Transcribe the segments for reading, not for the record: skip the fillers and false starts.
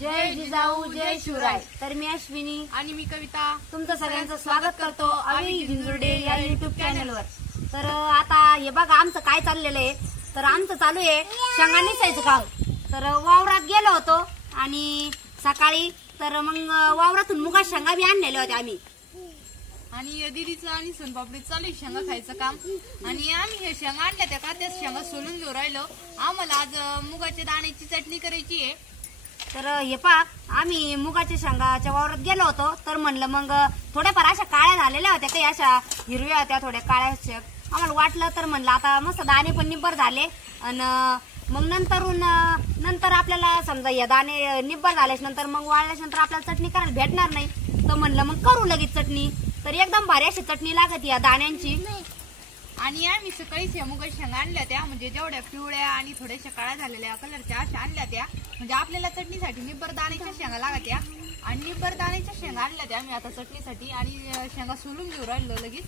जय जिजाऊ जय शिवराय। तर मी अश्विनी आणि मी कविता तुमचं सगळ्यांचं स्वागत करतो आम्ही झिंजुर्डे या युट्यूब चॅनलवर। तर आता हे बघा आमचं काय चाललेलं आहे, तर आमचं चालू आहे शेंगा निसायचं काम। तर वावरात गेलो होतो आणि सकाळी तर मग वावरातून मुगा शेंगा बी आणलेल्या होत्या आम्ही। आणि दीदीचं आणि सोनपापडी चालू आहे शेंगा खायचं काम। आणि आम्ही हे शेंगा आणल्या त्या का त्या शेंगा सोलून घेऊ राहिलो। आम्हाला आज मुगाच्या दाण्याची चटणी करायची आहे। तर हे पहा आम्ही मुगाच्या शेंगाच्या वावरात गेलो होतो, तर म्हणलं मग थोड्याफार अशा काळ्या झालेल्या होत्या, काही अशा हिरव्या होत्या थोड्या काळ्या। आम्हाला वाटलं तर म्हणलं आता मस्त दाणे पण निब्बर झाले आणि मग नंतर आपल्याला समजा या दाणे निब्बर झाल्याच्या नंतर मग वाळल्याच्या नंतर आपल्याला चटणी करायला भेटणार नाही, तर म्हणलं मग करू लगेच चटणी। तर एकदम भारी अशी चटणी लागत या दाण्यांची। आणि आम्ही सकाळीच या मुगाच्या शेंगा आणल्या त्या, म्हणजे जेवढ्या पिवळ्या आणि थोड्याशा काळ्या झालेल्या कलरच्या अशा आणल्या त्या, म्हणजे आपल्याला चटणीसाठी निब्बर दाण्याच्या शेंगा लागत्या। आणि निब्बर दाण्याच्या शेंगा आणल्या त्या आम्ही आता चटणीसाठी। आणि शेंगा सोलून घेऊ राहिलो लगेच।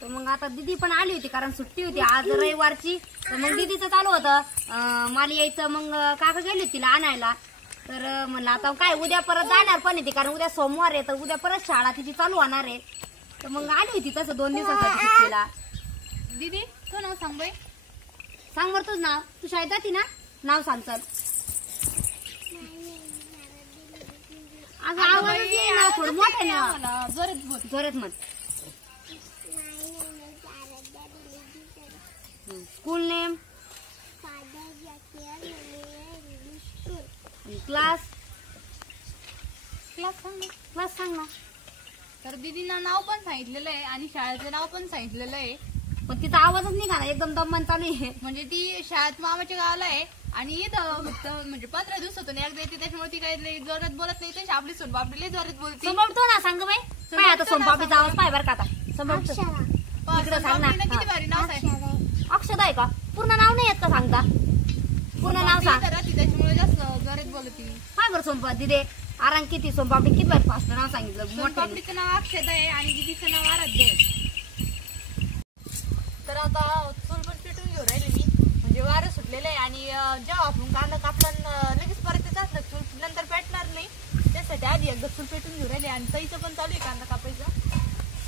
तर मग आता दीदी पण आली होती, कारण सुट्टी होती आज रविवारची। तर मग दीदीचं चालू होतं मला यायचं, मग काका गेली होती तिला आणायला। तर म्हणलं आता काय उद्या परत जाणार पण येते, कारण उद्या सोमवार आहे, तर उद्या परत शाळा तिची चालू होणार आहे। तर मग आली होती तसं 2 दिवसासाठी सुट्टीला। दीदी तू नाव सांग बाई, सांग बरं तुझं नाव, तू शाळेत जाती ना, नाव सांग चल। अगं आवाज येईना, थोडं मोठं ना, जोरात म्हण। स्कूल नेम, क्लास सांग ना। तर दीदीनं नाव पण सांगितलेलं आहे आणि शाळेचं नाव पण सांगितलेलं आहे, पण तिचा आवाजच नाही का एकदम दमन चालू आहे। म्हणजे ती शाळेत मामाच्या गावाला आहे आणि इथं फक्त म्हणजे 15 दिवसातून एकदा येते, त्याच्यामुळे ती काही जोरात बोलत नाही। तशी आपली सोनपापडी लई जोरात बोलते। सोनपापडी ना सांग बाई, काय आता सोनपापडीचा आवाज पाय बरं का आता। सोनपापडी सांग ना, किती भारी नाव आहे। अक्षदा आहे का? पूर्ण नाव नाही येत का सांगता? पूर्ण नाव सांग। त्याच्यामुळे जास्त जोरात बोलते। काय बरं सोनपापडी दे आराम किती, सोनपापडी किती बार फास्ट नाव सांगितलं। सोनपापडीचं नाव अक्षदा आहे आणि दीदीचं नाव आराध्य आहे। तर आता चूल पण पेटून घेऊ राहिले मी, म्हणजे वारं सुटलेलं आहे। आणि जेव्हा आपण कांदा कापला लगेच परत असलं चूल नंतर पेटणार नाही, त्यासाठी आधी एकदा चूल पेटून घेऊ राहिले। आणि ताईचं पण चालू आहे कांदा कापायचं।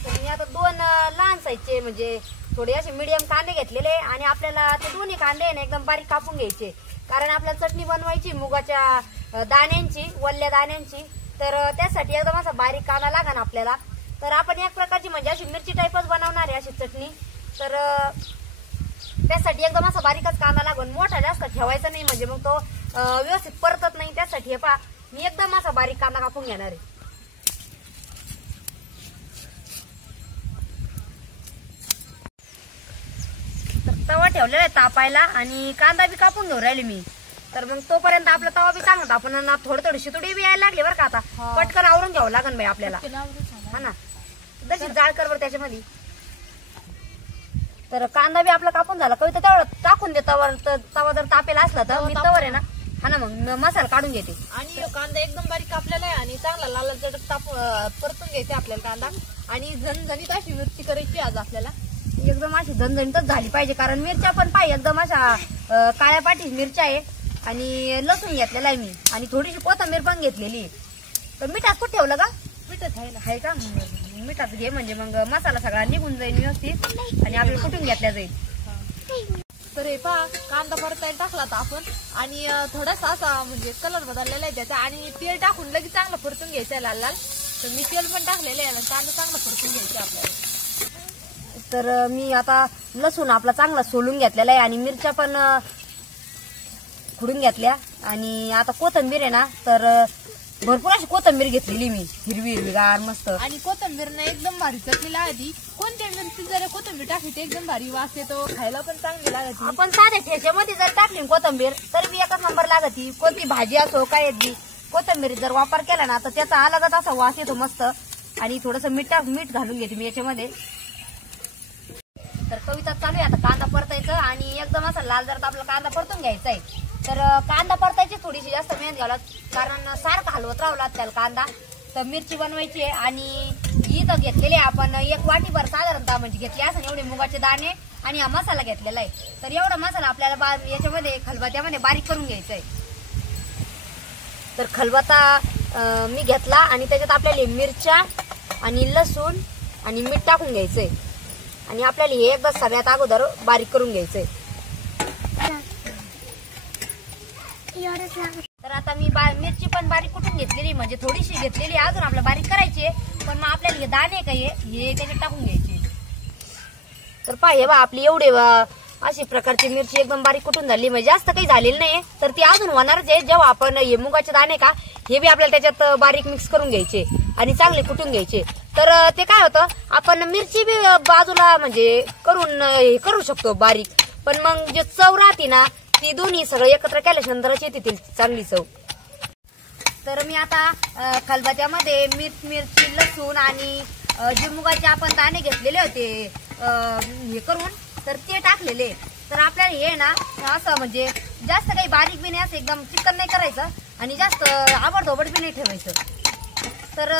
तर मी आता 2 लहान साईजचे म्हणजे थोडे असे मीडियम कांदे घेतलेले, आणि आपल्याला ते दोन्ही कांदे ना एकदम बारीक कापून घ्यायचे, कारण आपल्याला चटणी बनवायची मुगाच्या दाण्यांची, वल्ल्या दाण्यांची। तर त्यासाठी एकदम असा बारीक कांदा लागेल आपल्याला। तर आपण एक प्रकारची म्हणजे अशी मिरची टाईपच बनवणार आहे अशी चटणी। तर त्यासाठी एकदम असा बारीकच कांदा लागेल, मोठा जास्त ठेवायचा नाही, म्हणजे मग तो व्यवस्थित परतत नाही। त्यासाठी हे पहा मी एकदम असा बारीक कांदा कापून घेणार आहे। तर तवा ठेवलेला आहे तापायला आणि कांदा बी कापून घेऊन राहिले मी। तर मग तोपर्यंत आपला तवा बी चांगला, आपण थोडी शितुडी बी यायला लागली बरं का। आता पटकन आवरून घ्यावं लागेल बाई आपल्याला, हा ना। तशी जाळ कर बरं त्याच्यामध्ये। तर कांदा बी आपला कापून झाला, कविता तेवढं टाकून दे तवर। तवा जर तापेला असला तर मी तवर आहे ना, हा ना, मग मसाला काढून घेते। आणि कांदा एकदम बारीक कापलेला आहे आणि चांगला लाल परतून घ्यायचे आपल्याला कांदा। आणि झणझणीत अशी मिरची करायची आज आपल्याला, एकदम अशी झणझणीतच झाली पाहिजे, कारण मिरच्या पण पाहिजे एकदम अशा काळ्या पाठी मिरच्या आहे। आणि लसूण घेतलेला आहे मी, आणि थोडीशी कोथिंबीर पण घेतलेली। तर मिठात कुठं ठेवलं का? मिठात आहे का? मिठात घे, म्हणजे मग मसाला सगळा निघून जाईल व्यवस्थित आणि आपल्याला कुठून घेतल्या जाईल। तर हे पहा कांदा परतायला टाकला तर आपण, आणि थोडासा असा म्हणजे कलर बदललेला आहे त्याचा, आणि तेल टाकून लगेच चांगलं परतून घ्यायचं लाल लाल। तर मी तेल पण टाकलेलं आहे, कांदा चांगला परतून घ्यायचा आपल्याला। तर मी आता लसूण आपला चांगला सोलून घेतलेला आहे आणि मिरच्या पण खुडून घेतल्या, आणि आता कोथिंबीर आहे ना, तर भरपूर अशी कोथिंबीर घेतलेली मी, हिरवीगार मस्त। आणि कोथिंबीरनं एकदम भारी चटणी लागती। कोणत्या मिरची जर कोथिंबीर टाकली तर एकदम भारी वास येतो, खायला पण चांगली लागती। आपण साध्या ठेच्यामध्ये जर टाकली कोथिंबीर तर बी एकच नंबर लागती। कोणती भाजी असो काय बी कोथिंबीर जर वापर केला ना, तर त्याचा अलगच असा वास येतो मस्त। आणि थोडस मीठ घालून घेते मी याच्यामध्ये। तर कविता चालू आहे आता कांदा परतायचं, आणि एकदम असा लाल जर आपला कांदा परतून घ्यायचा आहे। तर कांदा परतायची थोडीशी जास्त मेहनत घ्यावं, कारण सारखं हलवत राहावं लागतं त्याला कांदा। तर मिरची बनवायची आहे, आणि इथं घेतलेले आपण 1 वाटीभर साधारणतः म्हणजे घेतले असं एवढे मुगाचे दाणे आणि हा मसाला घेतलेला आहे. तर एवढा मसाला आपल्याला याच्यामध्ये खलबत्त्यामध्ये बारीक करून घ्यायचा आहे. तर खलबत्ता मी घेतला आणि त्याच्यात आपल्याला मिरच्या आणि लसूण आणि मीठ टाकून घ्यायचंय आणि आपल्याला हे एकदा सगळ्यात अगोदर बारीक करून घ्यायचंय. तर आता मी मिरची पण बारीक कुठून घेतलेली, म्हणजे थोडीशी घेतलेली, अजून आपल्याला बारीक करायची आहे. पण मग आपल्याला हे दाणे का हे त्याच्यात टाकून घ्यायचे. तर हे बा आपली एवढे अशी प्रकारची मिरची एकदम बारीक कुठून झाली, म्हणजे जास्त काही झालेली नाहीये. तर ती अजून होणारच आहे जेव्हा आपण हे मुगाचे दाणे का हे बी आपल्याला त्याच्यात बारीक मिक्स करून घ्यायचे आणि चांगले कुटून घ्यायचे. तर ते काय होतं, आपण मिरची बी बाजूला म्हणजे करू शकतो बारीक, पण मग जे चव राहते ना ती दोन्ही सगळं एकत्र केल्यानंतरच येते चांगली चव. तर मी आता खलबत्त्यामध्ये मिरची लसूण आणि जे मुगाचे आपण दाणे घेतलेले होते हे करून तर ते टाकलेले. तर आपल्याला हे ना असं म्हणजे जास्त काही बारीक बी नाही, असं एकदम चिकन नाही करायचं आणि जास्त आबडधोबड बी नाही ठेवायचं. तर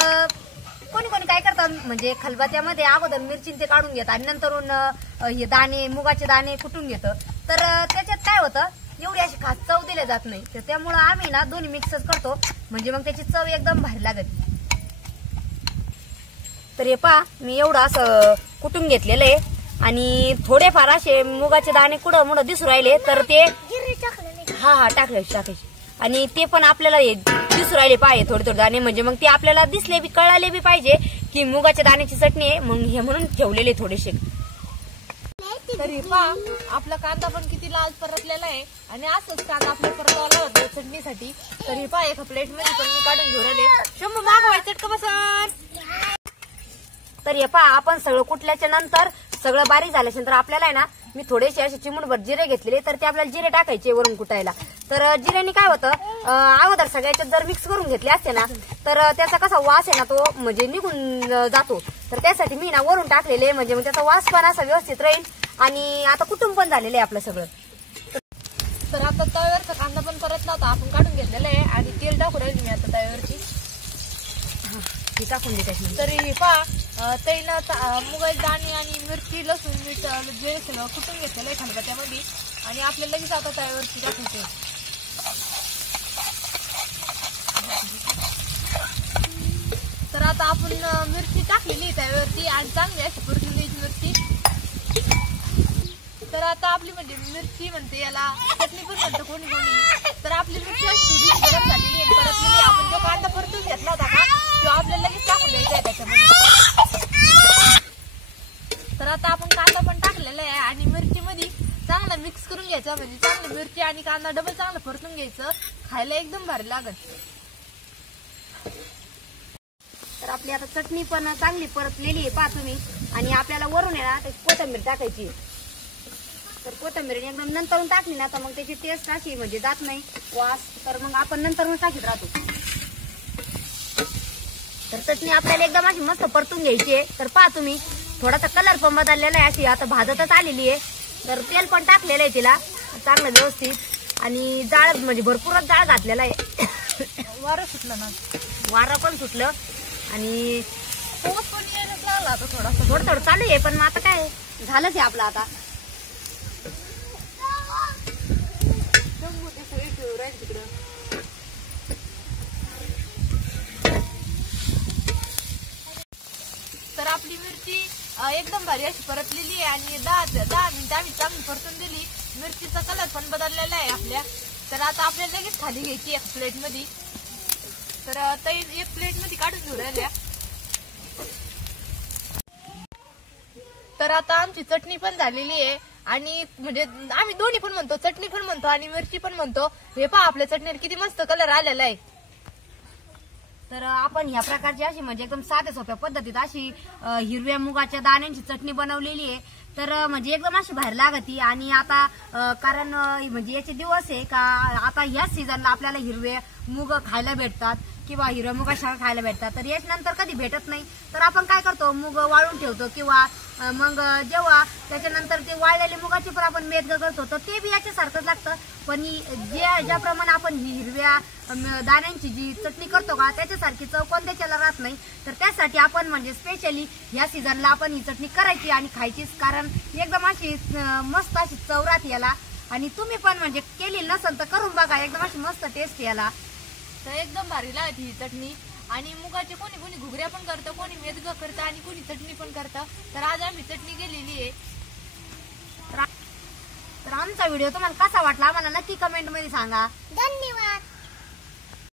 कोणी कोणी काय करतात म्हणजे खलबत्त्यामध्ये अगोदर मिरची ते काढून घेतात आणि नंतरून हे दाणे मुगाचे दाणे कुटून घेतं. तर त्याच्यात काय होतं, एवढी अशी खास चव दिली जात नाही. तर त्यामुळं आम्ही ना दोन्ही मिक्सच करतो, म्हणजे मग त्याची चव एकदम भारी लागते. तर हे पहा मी एवढं असं कुटून घेतलेलं आहे आणि थोडेफार असे मुगाचे दाणे कुठं मुडं दिसू राहिले तर ते हा टाकायचे आणि ते पण आपल्याला दिसू राहिले पाहिजे थोडे थोडे दाणे, म्हणजे मग ते आपल्याला दिसले बी कळाले बी पाहिजे की मुगाच्या दाण्याची चटणी आहे, मग हे म्हणून ठेवलेले थोडेसे. तरी पहा आपला कांदा पण किती लाल परतलेला आहे आणि असंच कांदा आपल्या परतवायला होतो चटणीसाठी. तरी पहा एका प्लेट मध्ये पण मी काढून घेऊन आले. शंभू मागवायचं चटका बसन. तर हे पहा आपण सगळं कुटल्याच्या नंतर सगळं बारीक झाल्यानंतर आपल्याला आहे ना मी थोडेसे असे चिमूटभर जिरे घेतलेले, तर ते आपल्याला जिरे टाकायचे वरून कुटायला. तर जिऱ्याने काय होतं, अगोदर सगळ्याच्यात जर मिक्स करून घेतले असते ना तर त्याचा कसा वास आहे ना तो म्हणजे निघून जातो. तर त्यासाठी मी ना वरून टाकलेले, म्हणजे मग त्याचा वास पण असा व्यवस्थित राहील आणि आता कुटुंब पण झालेलं आहे आपलं सगळं. तर आता तव्यावरचा कांदा पण परतला होता आपण काढून घेतलेला आहे आणि तेल टाकून राहील मी आता तव्यावरची टाकून देतात. तरी पहा तेलात मुगाचे दाणे आणि मिरची लसूण मीठ जे सगळं कुटून घेतलेलं आहे खलबत्त्यामध्ये आणि आपल्याला लगेच आता तव्यावरची टाकायचे. तर आता आपण मिरची टाकलेली तव्यावरती आणि चांगली अशी परतून द्यायची मिरची. तर आता आपली म्हणजे मिरची म्हणते याला चटणी पण म्हणतो कोणी कोणी. तर आपली मिरची अशी थोडी गरम झालेली आहे परतलेली. आपण जो कांदा परतून घेतला होता का तो आपल्याला लगेच टाकून द्यायचा आहे त्याच्यामध्ये. तर आता आपण कांदा पण टाकलेला आहे आणि मिरची मध्ये चांगला मिक्स करून घ्यायचा, म्हणजे चांगली मिरची आणि कांदा डबल चांगलं परतून घ्यायचं, खायला एकदम भारी लागत. तर आपली आता चटणी पण चांगली परतलेली आहे पहा तुम्ही आणि आपल्याला वरून आहे ना कोथिंबीर टाकायची. तर कोथिंबीर एकदम नंतरून टाकली ना तर मग त्याची टेस्ट अशी म्हणजे जात नाही वास, तर मग आपण नंतरून टाकीत राहतो. तर चटणी आपल्याला एकदम अशी मस्त परतून घ्यायची आहे. तर पहा तुम्ही थोडासा कलर पण बदललेला आहे, अशी आता भाजतच आलेली आहे. तर तेल पण टाकलेलं आहे तिला चांगलं व्यवस्थित आणि जाळ म्हणजे भरपूरच जाळ घातलेला आहे. वारं सुटलं ना, वारं पण सुटलं आणि पाऊस पण यायला लागला आता थोडासा. थोडं थोडं चालू आहे, पण मग आता काय झालंच आहे आपलं आता. तर आपली मिरची एकदम भारी अशी परतलेली आहे आणि 10 मिनिटं आम्ही चांगली परतून दिली. मिरचीचा कलर पण बदललेला आहे आपल्या. तर आता आपल्याला लगेच खाली घ्यायची एक प्लेट मध्ये. तर एक प्लेट मध्ये काढून घेऊ राहिल्या. तर आता आमची चटणी पण झालेली आहे आणि म्हणजे आम्ही दोन्ही पण म्हणतो, चटणी पण म्हणतो आणि मिरची पण म्हणतो. हे पहा आपल्या चटणीला किती मस्त कलर आलेला आहे. तर आपण ह्या प्रकारची अशी म्हणजे एकदम साध्या सोप्या पद्धतीत अशी हिरव्या मुगाच्या दाण्यांची चटणी बनवलेली आहे. तर म्हणजे एकदम अशी बाहेर लागती आणि आता कारण म्हणजे याचे दिवस आहे का आता ह्याच सीझनला आपल्याला हिरवे मूग खायला भेटतात किंवा हिरव्या मुगा शाळा खायला भेटतात. तर याच नंतर कधी भेटत नाही, तर आपण काय करतो मूग वाळून ठेवतो किंवा मग जेव्हा त्याच्यानंतर ते वाळलेले मुगाचे पण आपण मेदगं करतो तर ते बी याच्यासारखंच लागतं. पण ज्याप्रमाणे आपण ही हिरव्या दाण्यांची जी चटणी करतो का त्याच्यासारखी चव कोणत्याच्याला राहत नाही. तर त्यासाठी आपण म्हणजे स्पेशली ह्या सीझनला आपण ही चटणी करायची आणि खायचीच, कारण कारण एकदम अशी मस्त अशी चव राहते याला. आणि तुम्ही पण म्हणजे केली नसेल तर करून बघा, एकदम अशी मस्त टेस्ट याला. तर एकदम भारी लागते ही चटणी. आणि मुगाचे कोणी कोणी घुगऱ्या पण करतं, कोणी मेदगं करतं आणि कोणी चटणी पण करतं. तर आज आम्ही चटणी केलेली आहे. तर आमचा व्हिडिओ तुम्हाला कसा वाटला आम्हाला नक्की कमेंट मध्ये सांगा. धन्यवाद.